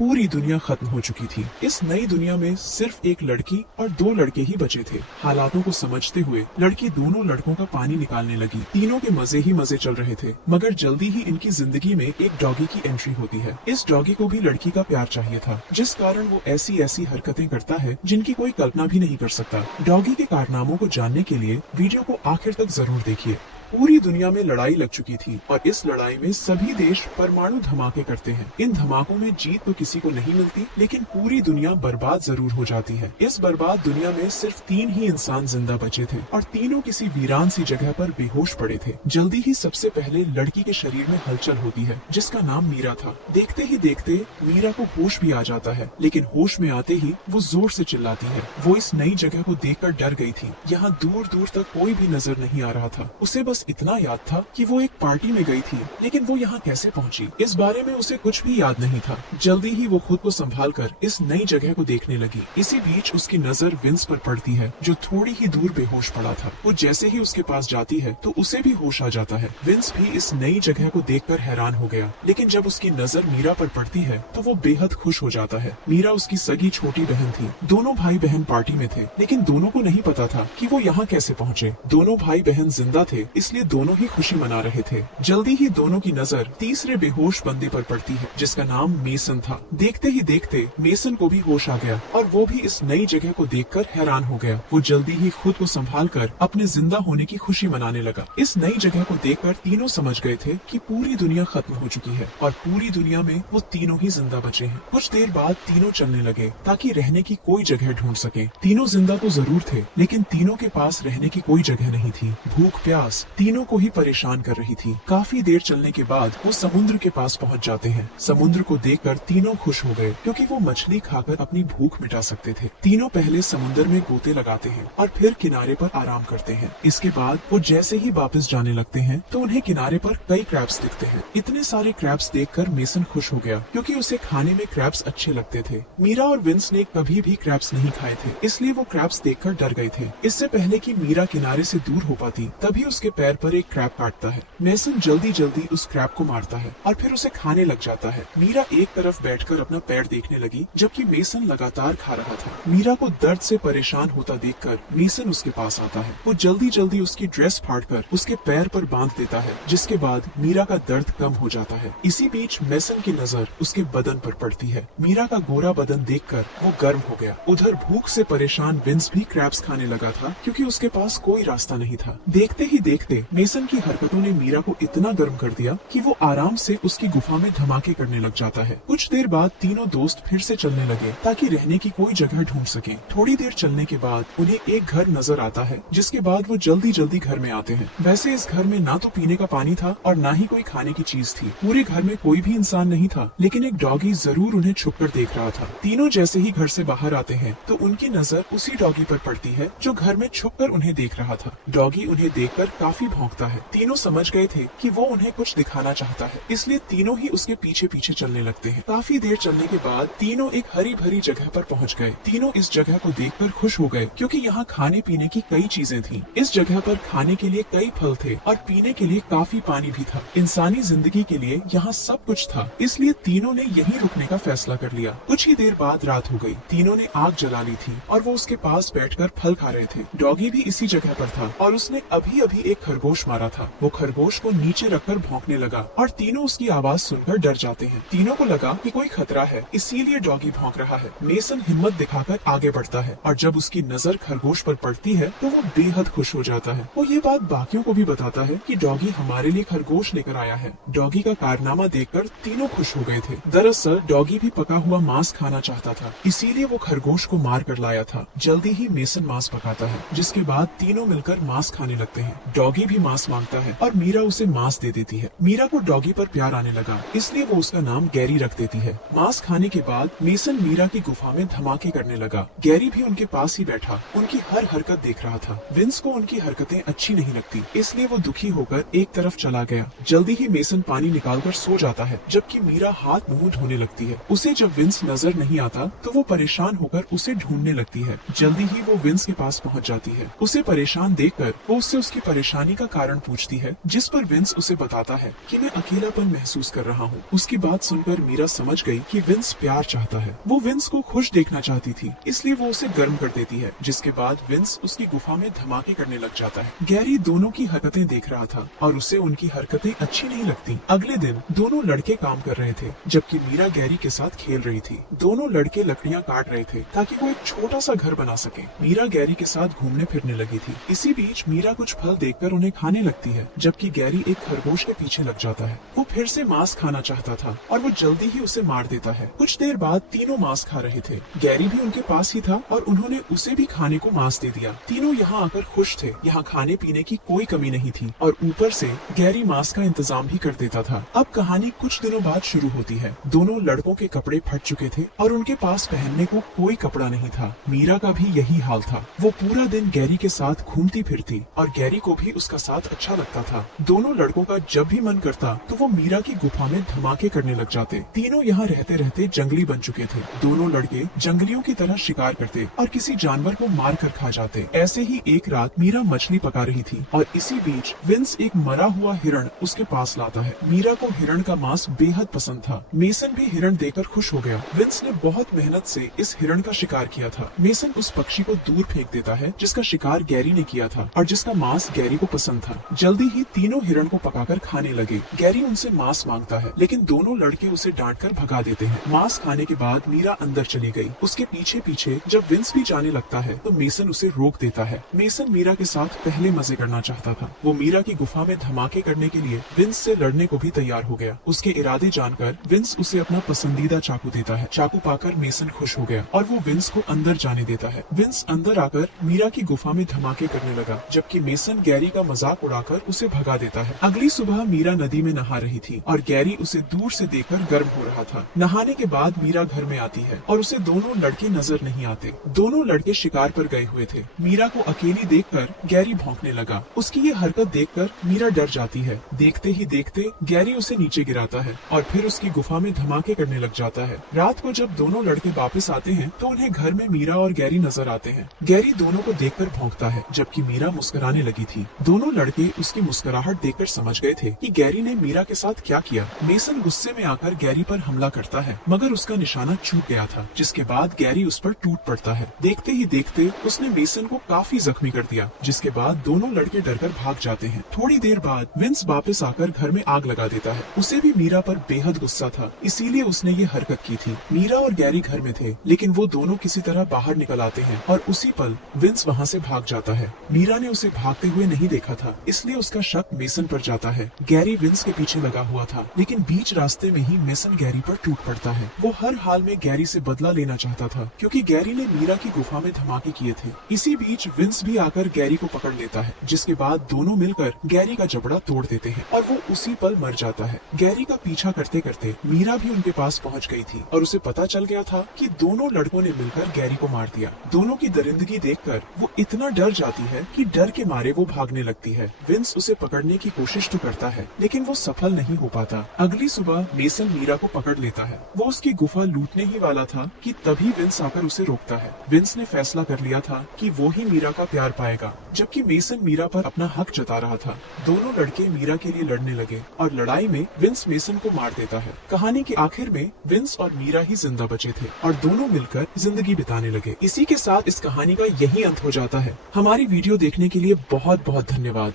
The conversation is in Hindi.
पूरी दुनिया खत्म हो चुकी थी। इस नई दुनिया में सिर्फ एक लड़की और 2 लड़के ही बचे थे। हालातों को समझते हुए लड़की दोनों लड़कों का पानी निकालने लगी। तीनों के मजे ही मजे चल रहे थे, मगर जल्दी ही इनकी जिंदगी में एक डॉगी की एंट्री होती है। इस डॉगी को भी लड़की का प्यार चाहिए था, जिस कारण वो ऐसी ऐसी हरकतें करता है जिनकी कोई कल्पना भी नहीं कर सकता। डॉगी के कारनामों को जानने के लिए वीडियो को आखिर तक जरूर देखिए। पूरी दुनिया में लड़ाई लग चुकी थी और इस लड़ाई में सभी देश परमाणु धमाके करते हैं। इन धमाकों में जीत तो किसी को नहीं मिलती, लेकिन पूरी दुनिया बर्बाद जरूर हो जाती है। इस बर्बाद दुनिया में सिर्फ 3 ही इंसान जिंदा बचे थे और तीनों किसी वीरान सी जगह पर बेहोश पड़े थे। जल्दी ही सबसे पहले लड़की के शरीर में हलचल होती है, जिसका नाम मीरा था। देखते ही देखते मीरा को होश भी आ जाता है, लेकिन होश में आते ही वो जोर से चिल्लाती है। वो इस नई जगह को देखकर डर गई थी। यहाँ दूर दूर तक कोई भी नजर नहीं आ रहा था। उसे बस इतना याद था कि वो एक पार्टी में गई थी, लेकिन वो यहाँ कैसे पहुँची, इस बारे में उसे कुछ भी याद नहीं था। जल्दी ही वो खुद को संभालकर इस नई जगह को देखने लगी। इसी बीच उसकी नजर विंस पर पड़ती है, जो थोड़ी ही दूर बेहोश पड़ा था। वो जैसे ही उसके पास जाती है तो उसे भी होश आ जाता है। विंस भी इस नई जगह को देखकर हैरान हो गया, लेकिन जब उसकी नजर मीरा पर पड़ती है तो वो बेहद खुश हो जाता है। मीरा उसकी सगी छोटी बहन थी। दोनों भाई बहन पार्टी में थे, लेकिन दोनों को नहीं पता था कि वो यहाँ कैसे पहुँचे। दोनों भाई बहन जिंदा थे, इसलिए दोनों ही खुशी मना रहे थे। जल्दी ही दोनों की नजर तीसरे बेहोश बंदे पर पड़ती है, जिसका नाम मेसन था। देखते ही देखते मेसन को भी होश आ गया और वो भी इस नई जगह को देखकर हैरान हो गया। वो जल्दी ही खुद को संभालकर अपने जिंदा होने की खुशी मनाने लगा। इस नई जगह को देखकर तीनों समझ गए थे कि पूरी दुनिया खत्म हो चुकी है और पूरी दुनिया में वो तीनों ही जिंदा बचे हैं। कुछ देर बाद तीनों चलने लगे ताकि रहने की कोई जगह ढूंढ सके। तीनों जिंदा तो जरूर थे, लेकिन तीनों के पास रहने की कोई जगह नहीं थी। भूख प्यास तीनों को ही परेशान कर रही थी। काफी देर चलने के बाद वो समुद्र के पास पहुंच जाते हैं। समुद्र को देखकर तीनों खुश हो गए, क्योंकि वो मछली खाकर अपनी भूख मिटा सकते थे। तीनों पहले समुद्र में गोते लगाते हैं और फिर किनारे पर आराम करते हैं। इसके बाद वो जैसे ही वापस जाने लगते हैं तो उन्हें किनारे पर कई क्रैब्स दिखते हैं। इतने सारे क्रैब्स देखकर मेसन खुश हो गया, क्योंकि उसे खाने में क्रैब्स अच्छे लगते थे। मीरा और विंस ने कभी भी क्रैब्स नहीं खाए थे, इसलिए वो क्रैब्स देखकर डर गए थे। इससे पहले कि मीरा किनारे से दूर हो पाती, तभी उसके पैर पर एक क्रैब काटता है। मेसन जल्दी जल्दी उस क्रैब को मारता है और फिर उसे खाने लग जाता है। मीरा एक तरफ बैठकर अपना पैर देखने लगी, जबकि मेसन लगातार खा रहा था। मीरा को दर्द से परेशान होता देखकर मेसन उसके पास आता है। वो जल्दी जल्दी उसकी ड्रेस फाड़कर उसके पैर पर बांध देता है, जिसके बाद मीरा का दर्द कम हो जाता है। इसी बीच मेसन की नजर उसके बदन पर पड़ती है। मीरा का गोरा बदन देखकर वो गर्म हो गया। उधर भूख से परेशान विंस भी क्रैब्स खाने लगा था, क्योंकि उसके पास कोई रास्ता नहीं था। देखते ही देखते मेसन की हरकतों ने मीरा को इतना गर्म कर दिया कि वो आराम से उसकी गुफा में धमाके करने लग जाता है। कुछ देर बाद तीनों दोस्त फिर से चलने लगे ताकि रहने की कोई जगह ढूंढ सके। थोड़ी देर चलने के बाद उन्हें एक घर नजर आता है, जिसके बाद वो जल्दी जल्दी घर में आते हैं। वैसे इस घर में ना तो पीने का पानी था और ना ही कोई खाने की चीज थी। पूरे घर में कोई भी इंसान नहीं था, लेकिन एक डॉगी जरूर उन्हें छुपकर देख रहा था। तीनों जैसे ही घर से बाहर आते हैं तो उनकी नजर उसी डॉगी पर पड़ती है जो घर में छुपकर उन्हें देख रहा था। डॉगी उन्हें देखकर काफी भौंकता है। तीनों समझ गए थे कि वो उन्हें कुछ दिखाना चाहता है, इसलिए तीनों ही उसके पीछे पीछे चलने लगते हैं। काफी देर चलने के बाद तीनों एक हरी भरी जगह पर पहुंच गए। तीनों इस जगह को देखकर खुश हो गए, क्योंकि यहाँ खाने पीने की कई चीजें थीं। इस जगह पर खाने के लिए कई फल थे और पीने के लिए काफी पानी भी था। इंसानी जिंदगी के लिए यहाँ सब कुछ था, इसलिए तीनों ने यहीं रुकने का फैसला कर लिया। कुछ ही देर बाद रात हो गई। तीनों ने आग जला ली थी और वो उसके पास बैठकर फल खा रहे थे। डॉगी भी इसी जगह पर था और उसने अभी अभी एक खरगोश मारा था। वो खरगोश को नीचे रखकर भौंकने लगा और तीनों उसकी आवाज सुनकर डर जाते हैं। तीनों को लगा कि कोई खतरा है, इसीलिए डॉगी भौंक रहा है। मेसन हिम्मत दिखाकर आगे बढ़ता है और जब उसकी नजर खरगोश पर पड़ती है तो वो बेहद खुश हो जाता है। वो ये बात बाकियों को भी बताता है कि डॉगी हमारे लिए खरगोश लेकर आया है। डॉगी का कारनामा देखकर तीनों खुश हो गए थे। दरअसल डॉगी भी पका हुआ मांस खाना चाहता था, इसीलिए वो खरगोश को मार कर लाया था। जल्दी ही मेसन मांस पकाता है, जिसके बाद तीनों मिलकर मांस खाने लगते हैं। डॉगी भी मांस मांगता है और मीरा उसे मांस दे देती है। मीरा को डॉगी पर प्यार आने लगा, इसलिए वो उसका नाम गैरी रख देती है। मांस खाने के बाद मेसन मीरा की गुफा में धमाके करने लगा। गैरी भी उनके पास ही बैठा उनकी हर हरकत देख रहा था। विंस को उनकी हरकतें अच्छी नहीं लगती, इसलिए वो दुखी होकर एक तरफ चला गया। जल्दी ही मेसन पानी निकालकर सो जाता है, जबकि मीरा हाथ मुंह धोने लगती है। उसे जब विंस नजर नहीं आता तो वो परेशान होकर उसे ढूंढने लगती है। जल्दी ही वो विंस के पास पहुंच जाती है। उसे परेशान देखकर वो उससे उसकी परेशानी कहानी का कारण पूछती है, जिस पर विंस उसे बताता है कि मैं अकेलापन महसूस कर रहा हूँ। उसकी बात सुनकर मीरा समझ गई कि विंस प्यार चाहता है। वो विंस को खुश देखना चाहती थी, इसलिए वो उसे गर्म कर देती है, जिसके बाद विंस उसकी गुफा में धमाके करने लग जाता है। गैरी दोनों की हरकतें देख रहा था और उसे उनकी हरकतें अच्छी नहीं लगती। अगले दिन दोनों लड़के काम कर रहे थे, जबकि मीरा गैरी के साथ खेल रही थी। दोनों लड़के लकड़ियाँ काट रहे थे ताकि वो एक छोटा सा घर बना सके। मीरा गैरी के साथ घूमने फिरने लगी थी। इसी बीच मीरा कुछ फल देखकर उन्हें खाने लगती है, जबकि गैरी एक खरगोश के पीछे लग जाता है। वो फिर से मांस खाना चाहता था और वो जल्दी ही उसे मार देता है। कुछ देर बाद तीनों मांस खा रहे थे। गैरी भी उनके पास ही था और उन्होंने उसे भी खाने को मांस दे दिया। तीनों यहाँ आकर खुश थे। यहाँ खाने पीने की कोई कमी नहीं थी और ऊपर से गैरी मांस का इंतजाम भी कर देता था। अब कहानी कुछ दिनों बाद शुरू होती है। दोनों लड़कों के कपड़े फट चुके थे और उनके पास पहनने को कोई कपड़ा नहीं था। मीरा का भी यही हाल था। वो पूरा दिन गैरी के साथ घूमती फिरती और गैरी को भी उसका साथ अच्छा लगता था। दोनों लड़कों का जब भी मन करता तो वो मीरा की गुफा में धमाके करने लग जाते। तीनों यहाँ रहते रहते जंगली बन चुके थे। दोनों लड़के जंगलियों की तरह शिकार करते और किसी जानवर को मार कर खा जाते। ऐसे ही एक रात मीरा मछली पका रही थी और इसी बीच विंस एक मरा हुआ हिरण उसके पास लाता है। मीरा को हिरण का मांस बेहद पसंद था। मेसन भी हिरण देखकर खुश हो गया। विंस ने बहुत मेहनत से इस हिरण का शिकार किया था। मेसन उस पक्षी को दूर फेंक देता है जिसका शिकार गैरी ने किया था और जिसका मांस गैरी को पसंद था। जल्दी ही तीनों हिरण को पकाकर खाने लगे। गैरी उनसे मांस मांगता है, लेकिन दोनों लड़के उसे डांटकर भगा देते हैं। मांस खाने के बाद मीरा अंदर चली गई। उसके पीछे पीछे जब विंस भी जाने लगता है तो मेसन उसे रोक देता है। मेसन मीरा के साथ पहले मजे करना चाहता था। वो मीरा की गुफा में धमाके करने के लिए विंस से लड़ने को भी तैयार हो गया। उसके इरादे जानकर विंस उसे अपना पसंदीदा चाकू देता है। चाकू पाकर मेसन खुश हो गया और वो विंस को अंदर जाने देता है। विंस अंदर आकर मीरा की गुफा में धमाके करने लगा, जबकि मेसन गैरी का मजाक उड़ाकर उसे भगा देता है। अगली सुबह मीरा नदी में नहा रही थी और गैरी उसे दूर से देखकर गर्म हो रहा था। नहाने के बाद मीरा घर में आती है और उसे दोनों लड़के नजर नहीं आते। दोनों लड़के शिकार पर गए हुए थे। मीरा को अकेली देखकर गैरी भौंकने लगा। उसकी ये हरकत देखकर मीरा डर जाती है। देखते ही देखते गैरी उसे नीचे गिराता है और फिर उसकी गुफा में धमाके करने लग जाता है। रात को जब दोनों लड़के वापस आते हैं तो उन्हें घर में मीरा और गैरी नजर आते हैं। गैरी दोनों को देखकर भौंकता है, जबकि मीरा मुस्कुराने लगी थी। दोनों लड़के उसकी मुस्कुराहट देखकर समझ गए थे कि गैरी ने मीरा के साथ क्या किया। मेसन गुस्से में आकर गैरी पर हमला करता है, मगर उसका निशाना चूक गया था, जिसके बाद गैरी उस पर टूट पड़ता है। देखते ही देखते उसने मेसन को काफी जख्मी कर दिया, जिसके बाद दोनों लड़के डरकर भाग जाते हैं। थोड़ी देर बाद विंस वापस आकर घर में आग लगा देता है। उसे भी मीरा पर बेहद गुस्सा था, इसीलिए उसने ये हरकत की थी। मीरा और गैरी घर में थे, लेकिन वो दोनों किसी तरह बाहर निकल आते हैं और उसी पल विंस वहाँ से भाग जाता है। मीरा ने उसे भागते हुए नहीं देखा था, इसलिए उसका शक मेसन पर जाता है। गैरी विंस के पीछे लगा हुआ था, लेकिन बीच रास्ते में ही मेसन गैरी पर टूट पड़ता है। वो हर हाल में गैरी से बदला लेना चाहता था, क्योंकि गैरी ने मीरा की गुफा में धमाके किए थे। इसी बीच विंस भी आकर गैरी को पकड़ लेता है, जिसके बाद दोनों मिलकर गैरी का जबड़ा तोड़ देते हैं और वो उसी पल मर जाता है। गैरी का पीछा करते करते मीरा भी उनके पास पहुंच गई थी और उसे पता चल गया था कि दोनों लड़कों ने मिलकर गैरी को मार दिया। दोनों की दरिंदगी देखकर वो इतना डर जाती है कि डर के मारे वो भागने लगती है। विंस उसे पकड़ने की कोशिश तो करता है, लेकिन वो सफल नहीं हो पाता। अगली सुबह मेसन मीरा को पकड़ लेता है। वो उसकी गुफा लूटने ही वाला था कि तभी विंस आकर उसे रोकता है। विंस ने फैसला कर लिया था कि वो ही मीरा का प्यार पाएगा, जबकि मेसन मीरा पर अपना हक जता रहा था। दोनों लड़के मीरा के लिए लड़ने लगे और लड़ाई में विंस मेसन को मार देता है। कहानी के आखिर में विंस और मीरा ही जिंदा बचे थे और दोनों मिलकर जिंदगी बिताने लगे। इसी के साथ इस कहानी का यही अंत हो जाता है। हमारी वीडियो देखने के लिए बहुत बहुत धन्यवाद।